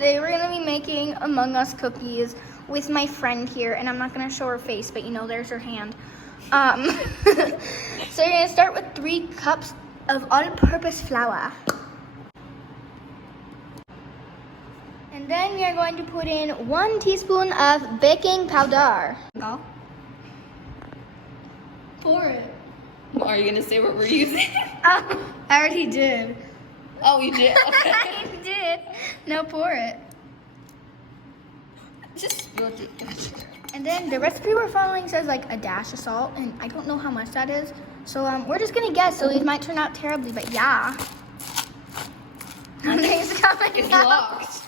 today we're gonna be making Among Us cookies with my friend here, and I'm not gonna show her face, but you know, there's her hand. So you're gonna start with 3 cups of all-purpose flour. And then you're going to put in 1 teaspoon of baking powder. Go. Pour it. Are you gonna say what we're using? I already did. Oh, you did? Okay. I did. Now pour it. Just spill it. And then the recipe we're following says like a dash of salt, and I don't know how much that is. So we're just gonna guess, so these might turn out terribly, but yeah. Nothing's coming It's out. locked.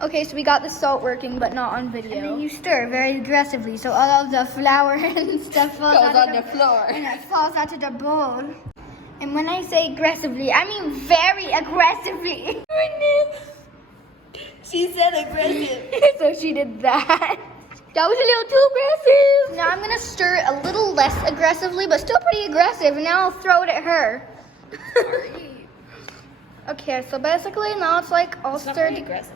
Okay, so we got the salt working, but not on video. And then you stir very aggressively, so all of the flour and stuff falls Goes out on of the floor. and it falls out of the bowl. And when I say aggressively, I mean very aggressively. She said aggressive. So she did that. That was a little too aggressive. Now I'm gonna stir it a little less aggressively, but still pretty aggressive. And now I'll throw it at her. Sorry. Okay, so basically now it's like all It's not stirred. pretty aggressive.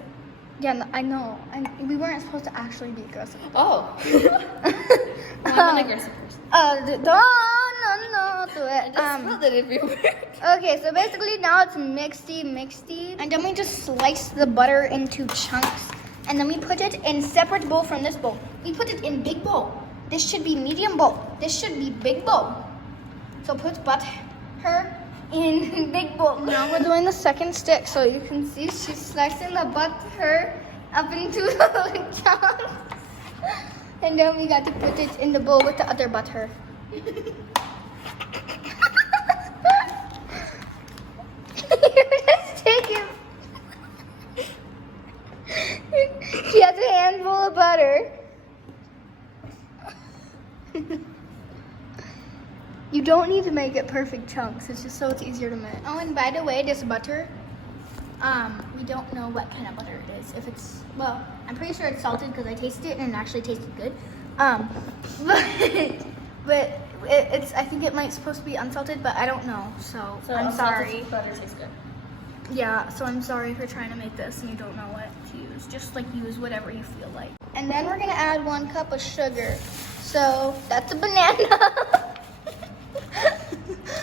Yeah, no, I know. We weren't supposed to actually be aggressive. Oh. Well, I'm an aggressive person. No, do I it. just spilled it everywhere. Okay, so basically now it's mixy. And then we just slice the butter into chunks. And then we put it in separate bowl from this bowl. We put it in big bowl. This should be medium bowl. This should be big bowl. So put butter in big bowl. Now we're doing the second stick. So you can see she's slicing the butter up into the little chunks. And then we got to put it in the bowl with the other butter. Just take it. She has a handful of butter. You don't need to make it perfect chunks. It's just so it's easier to make. Oh, and by the way, this butter, we don't know what kind of butter it is. If it's, well, I'm pretty sure it's salted because I tasted it and it actually tasted good. But it's, I think it might supposed to be unsalted, but I don't know. So I'm sorry. Butter tastes good. Yeah, so I'm sorry for trying to make this and you don't know what to use. Just like use whatever you feel like. And then we're gonna add 1 cup of sugar. So that's a banana.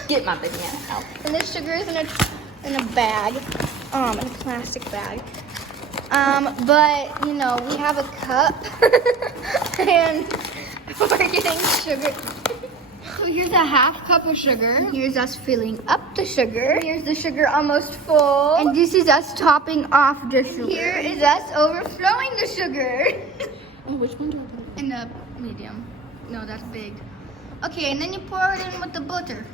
Get my banana out. And this sugar is in a bag, in a plastic bag. But you know, we have a cup and we're getting sugar. So here's a 1/2 cup of sugar. Here's us filling up the sugar. Here's the sugar almost full. And this is us topping off the sugar. And here is us overflowing the sugar. Oh, which one do I put? In the medium. No, that's big. Okay, and then you pour it in with the butter.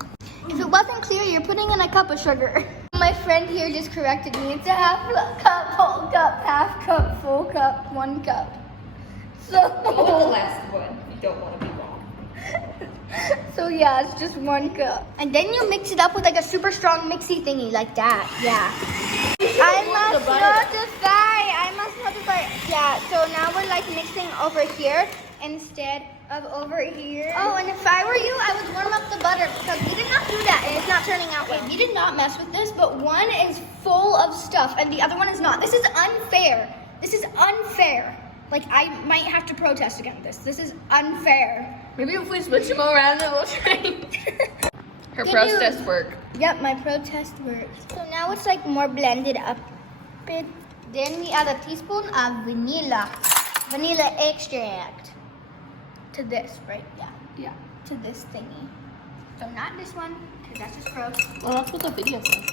If it wasn't clear, you're putting in a cup of sugar. My friend here just corrected me. It's a 1/2 cup, whole cup, 1/2 cup, full cup, 1 cup. So Go with the last one. You don't want to be wrong. So yeah, it's just 1 cup. And then you mix it up with like a super strong mixy thingy like that. Yeah. I must notify. Yeah, so now we're like mixing over here instead of over here. Oh, and if I were you, I would warm up the butter because we did not do that and it's not turning out well. We did not mess with this, but one is full of stuff and the other one is not. This is unfair. This is unfair. Like, I might have to protest against this. This is unfair. Maybe if we switch them around, then we'll try. Her Good protest news. work. Yep, my protest works. So now it's like more blended up. Then we add a teaspoon of vanilla extract to this, right? Yeah. Yeah. To this thingy. So not this one, because that's just gross. Well, that's what the video says.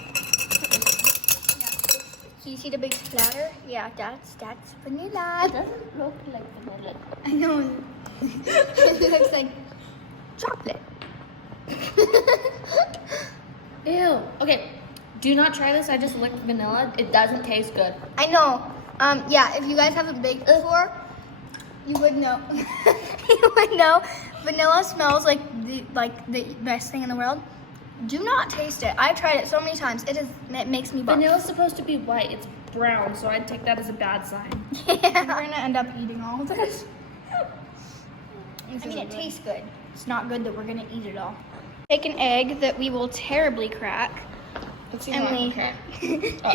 So you see the big splatter? Yeah, that's vanilla. It doesn't look like vanilla. I know. It looks like chocolate. Ew. Okay, do not try this. I just licked vanilla. It doesn't taste good. I know. Yeah, if you guys haven't baked before, you would know. You would know. Vanilla smells like the best thing in the world. Do not taste it. I've tried it so many times. It makes me barf. Vanilla's supposed to be white. It's brown, so I'd take that as a bad sign. Yeah. We're gonna end up eating all of this. I mean, it tastes good. It's not good that we're gonna eat it all. Take an egg that we will terribly crack, Let's see and how we okay.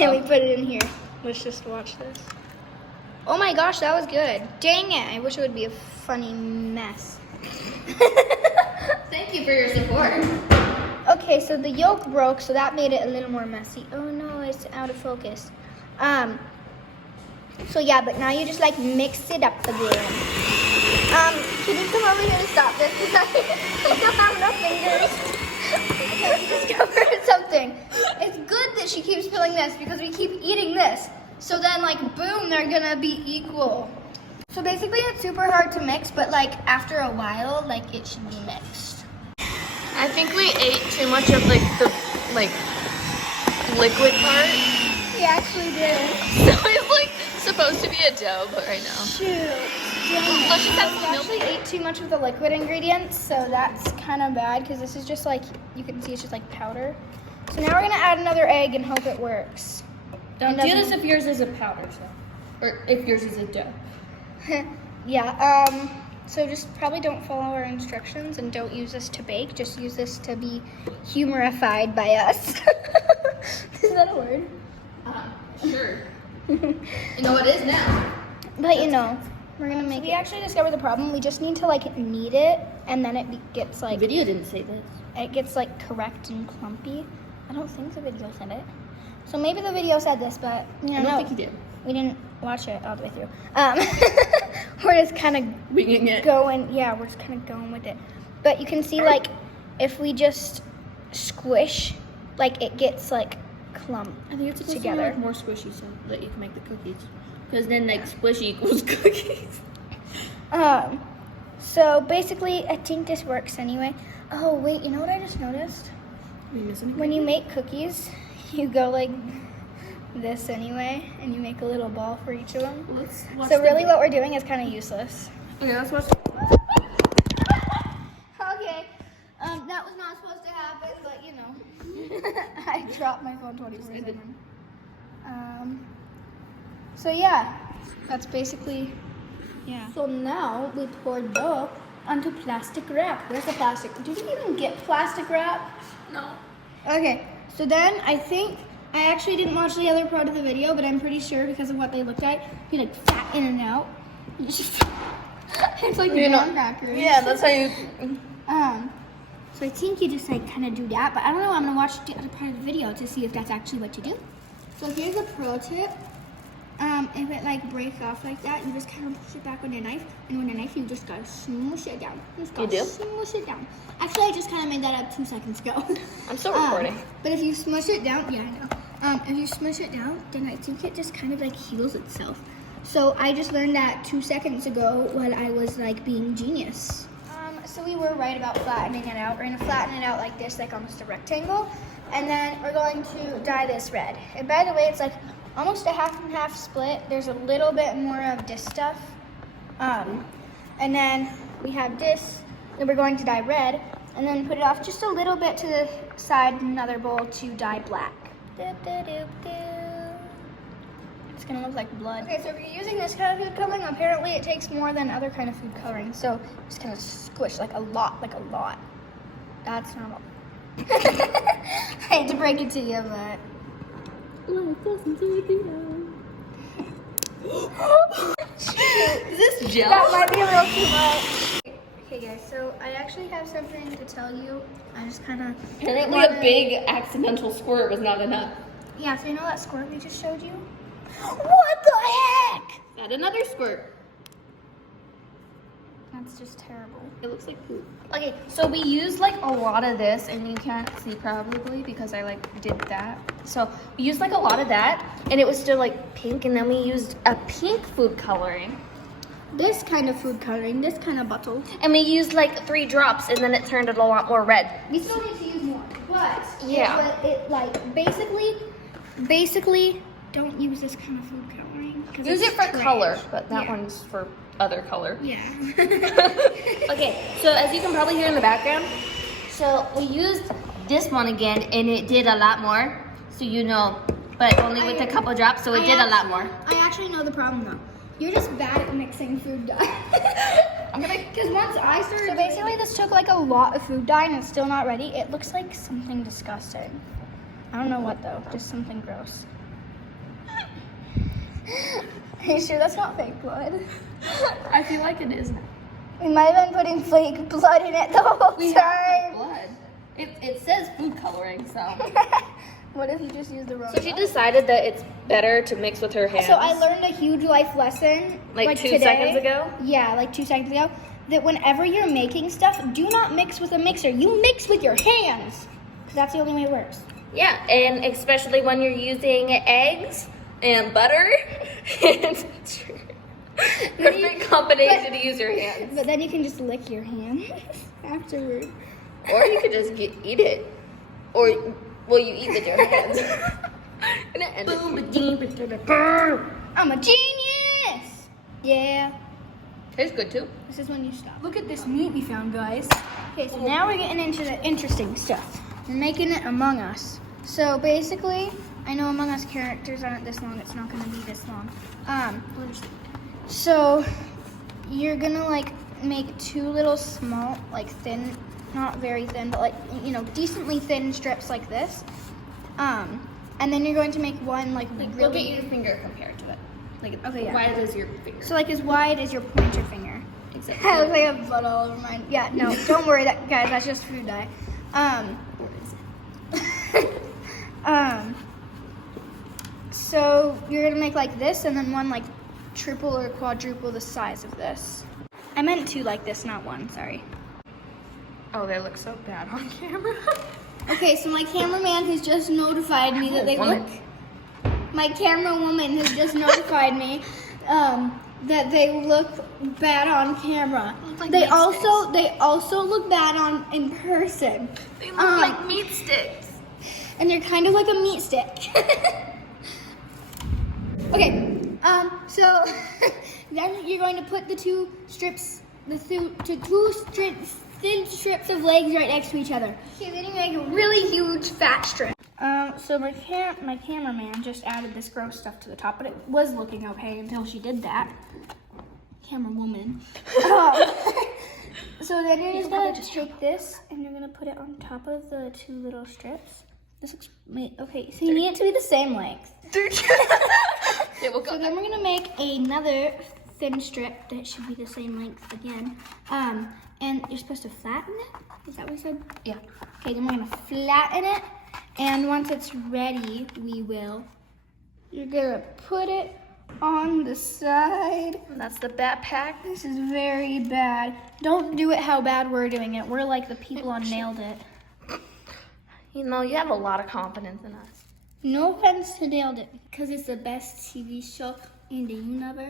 and we put it in here. Let's just watch this. Oh my gosh, that was good. Dang it, I wish it would be a funny mess. Thank you for your support. Okay, so the yolk broke, so that made it a little more messy. Oh no, it's out of focus. So yeah, but now you just like mix it up again. Can you come over here to stop this? Because I don't have enough fingers. Okay, we discovered something. It's good that she keeps filling this because we keep eating this. So then like, boom, they're gonna be equal. So basically it's super hard to mix, but like after a while, like it should be mixed. I think we ate too much of like the liquid part. We actually did. So it's like supposed to be a dough, but right now. Shoot. Let's just have some We milk. actually ate too much of the liquid ingredients, so that's kind of bad because this is just like, you can see it's just like powder. So now we're gonna add another egg and hope it works. Don't It do doesn't- this if yours is a powder, so. Or if yours is a dough. Yeah, so just probably don't follow our instructions and don't use this to bake, just use this to be humorified by us. Is that a word? Sure. You know it is now. But you know, we're gonna make it. We actually discovered the problem. We just need to like knead it, and then it gets like, The video didn't say this. it gets like correct and clumpy. I don't think the video said it. So maybe the video said this, but you know, I don't think he did. we didn't watch it all the way through. We're just kind of Winging it. going, yeah, we're just kind of going with it. But you can see like, if we just squish, like it gets like clumped I think it's supposed together. to be like more squishy so that you can make the cookies. Because then like squishy equals cookies. So basically, I think this works anyway. Oh wait, you know what I just noticed? Are you missing When you make cookies, you go like this anyway, and you make a little ball for each of them. Let's watch So the really video. what we're doing is kind of useless. Okay, let's watch. Okay, that was not supposed to happen, but you know. I dropped my phone 24/7. So yeah, that's basically, yeah. So now we pour dough onto plastic wrap. Where's the plastic? Did you even get plastic wrap? No. Okay, so then I think, I actually didn't watch the other part of the video, but I'm pretty sure because of what they looked like, you like fat in and out. It's like the crackers. Yeah, that's how you. So I think you just like kind of do that, but I don't know, I'm gonna watch the other part of the video to see if that's actually what you do. So here's a pro tip. If it like breaks off like that, you just kind of push it back with a knife, and with a knife you just gotta smush it down. Just gotta You do? smush it down. Actually, I just kind of made that up 2 seconds ago. I'm still recording. But if you smush it down, yeah, I know. If you smush it down, then I think it just kind of like heals itself. So I just learned that 2 seconds ago when I was like being genius. So we were right about flattening it out. We're gonna flatten it out like this, like almost a rectangle. And then we're going to dye this red. And by the way, it's like almost a half and half split. There's a little bit more of this stuff. And then we have this that we're going to dye red, and then put it off just a little bit to the side in another bowl to dye black. It's gonna look like blood. Okay, so if you're using this kind of food coloring, apparently it takes more than other kind of food coloring. So just kind of squish like a lot, like a lot. That's normal. I hate to break it to you, but. Is this gel? That might be a little too much. Okay guys, so I actually have something to tell you. I just kind of... Apparently a big accidental squirt was not enough. Yeah, so you know that squirt we just showed you? What the heck? Add another squirt. That's just terrible. It looks like poop. Okay, So we used like a lot of this, and you can't see probably because I like did that. So we used like a lot of that, and it was still like pink, and then we used a pink food coloring. this kind of food coloring, this kind of bottle. And we used like 3 drops, and then it turned it a lot more red. We still need to use more, but Yeah. it like basically don't use this kind of food coloring. 'Cause Use it's it for trash. color, but that Yeah. one's for other color. Yeah. Okay, so as you can probably hear in the background, so we used this one again, and it did a lot more. So you know, but only with a couple drops, so it did a lot more. I actually know the problem though. You're just bad at mixing food dye. I'm gonna. Because once I started. So basically, this took like a lot of food dye, and it's still not ready. It looks like something disgusting. I don't know what though. Just something gross. Are you sure that's not fake blood? I feel like it is. We might have been putting fake blood in it the whole We time. have blood. It says food coloring, so. What if you just use the wrong So she blood? decided that it's better to mix with her hands. So I learned a huge life lesson. Like 2 today. seconds ago? Yeah, like 2 seconds ago. That whenever you're making stuff, do not mix with a mixer. You mix with your hands. Because that's the only way it works. Yeah, and especially when you're using eggs and butter. It's perfect combination to use your hands. But then you can just lick your hand afterward. Or you could just eat it. Or, well, you eat with your hands. I'm a genius! Yeah. Tastes good too. This is when you stop. Look at this meat we found, guys. Okay, so now we're getting into the interesting stuff. We're making it Among Us. So basically, I know Among Us characters aren't this long. It's not going to be this long. So you're going to like make 2 little small, like thin, not very thin, but like, you know, decently thin strips like this. And then you're going to make one like Look at really... your finger compared to it. Like, Okay, yeah. wide as your finger. So like as wide as your pointer finger. Exactly. I look like I have blood all over mine. Yeah, no, don't worry, that guys, that's just food dye. So you're gonna make like this, and then one like triple or quadruple the size of this. I meant 2 like this, not 1. Sorry. Oh, they look so bad on camera. Okay, so my cameraman has just notified me that they look. My camera woman has just notified me that they look bad on camera. Like They meat also look bad on in person. They look like meat sticks. And they're kind of like a meat stick. Okay, so then you're going to put the 2 strips, thin strips of legs right next to each other. Okay, then you make a really huge fat strip. So my cameraman just added this gross stuff to the top, but it was looking okay until she did that. Camera woman. So then you're just gonna take this and you're gonna put it on top of the 2 little strips. This looks okay. So you need it to be the same length. Okay, we'll go. So then we're gonna make another thin strip that should be the same length again. And you're supposed to flatten it. Is that what we said? Yeah. Okay, then we're gonna flatten it, and once it's ready, you're gonna put it on the side. That's the backpack. This is very bad. Don't do it how bad we're doing it. We're like the people on Nailed It. You know, you have a lot of confidence in us. No offense to Nailed It, because it's the best TV show in the universe.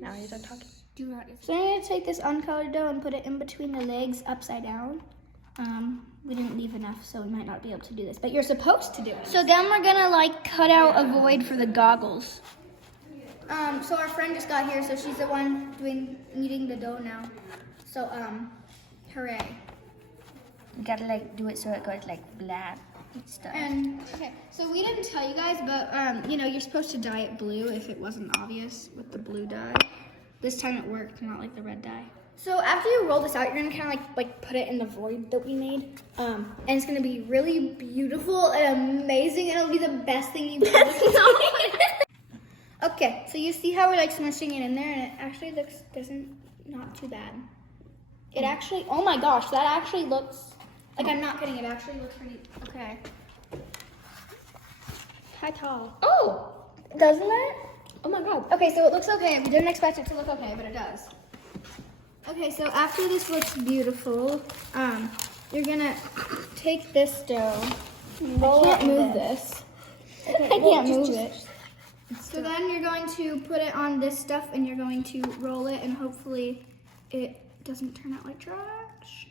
Now you're done talking. Do not. So I'm gonna take this uncolored dough and put it in between the legs upside down. We didn't leave enough, so we might not be able to do this, but you're supposed to do it. So then we're gonna like cut out a void for the goggles. So our friend just got here, so she's the one kneading the dough now. So hooray. You gotta like do it so it goes like black and stuff. And okay, so we didn't tell you guys, but you know, you're supposed to dye it blue if it wasn't obvious with the blue dye. This time it worked, not like the red dye. So after you roll this out, you're gonna kind of like put it in the void that we made, and it's gonna be really beautiful and amazing. It'll be the best thing you've ever seen. Okay, so you see how we're like smushing it in there, and it actually not too bad. It actually, oh my gosh, that actually looks like, I'm not kidding. It actually looks pretty okay. Hi, tall. Oh, Doesn't it? oh my god. Okay, so it looks okay. We didn't expect it to look okay, but it does. Okay, so after this looks beautiful, you're gonna take this dough. I can't move this. Okay, I can't move it. So then you're going to put it on this stuff, and you're going to roll it, and hopefully it doesn't turn out like trash.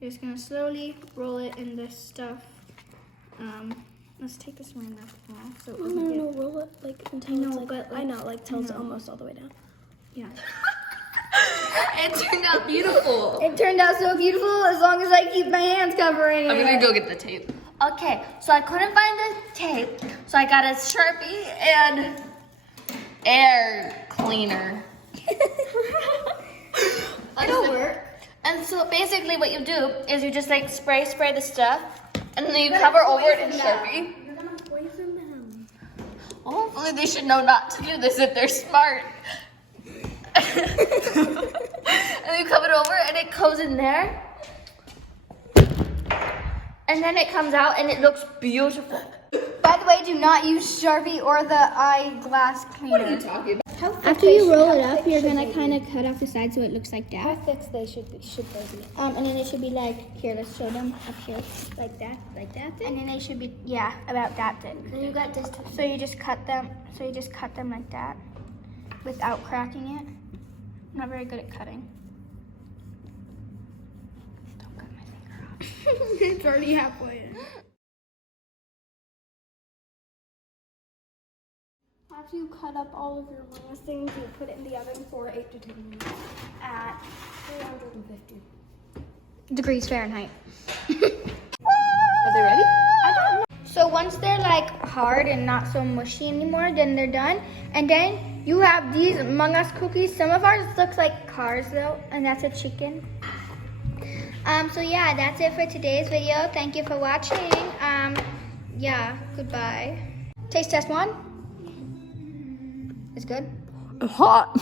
You're just gonna slowly roll it in this stuff. Let's take this one off. So No, roll it like until I know, it's like, but I know, like till it's almost all the way down. yeah. It turned out beautiful. It turned out so beautiful as long as I keep my hands covering it. I'm gonna go get the tape. Okay, so I couldn't find the tape, so I got a Sharpie and air cleaner. It'll work. And so basically what you do is you just like spray the stuff, and then you cover over it in Sharpie. You're gonna poison them. Hopefully they should know not to do this if they're smart. And you cover it over and it goes in there. And then it comes out and it looks beautiful. By the way, do not use Sharpie or the eyeglass cleaner. What are you talking about? After you roll it up, you're gonna kind of cut off the side so it looks like How that. thick they should be? And then it should be like here. Let's show them up here, like that. And then they should be, yeah, about that thick. Then you got this. So you just cut them. So you just cut them like that, without cracking it. I'm not very good at cutting. Don't cut my finger off. It's already halfway in. After you cut up all of your last things, you put it in the oven for 8 to 10 minutes at 350. Degrees Fahrenheit. Are they ready? I don't know. So once they're like hard and not so mushy anymore, then they're done. And then you have these Among Us cookies. Some of ours looks like cars though, and that's a chicken. So yeah, that's it for today's video. Thank you for watching. Yeah, goodbye. Taste test 1. It's good. Hot.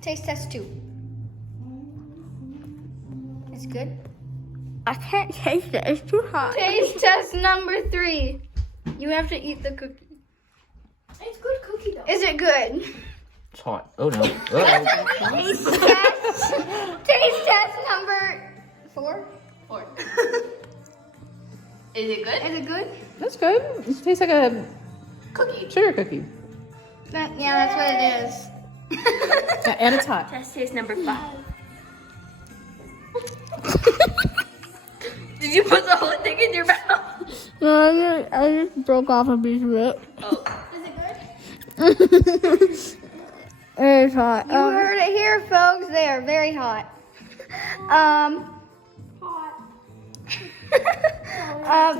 Taste test 2. It's good. I can't taste it. It's too hot. Taste test number 3. You have to eat the cookie. It's good cookie though. Is it good? It's hot. Oh no. Taste test number 4. 4. Is it good? Is it good? That's good. It tastes like a Cookie. sugar cookie. Yeah, that's what it is. Yeah, and it's hot. Test taste number 5. Did you put the whole thing in your mouth? No, I just broke off a piece of it. Oh. It's hot. You heard it here, folks. They are very hot.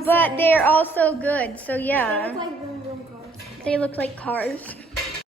But they're also good. So yeah, Like boom boom cars. they look like cars.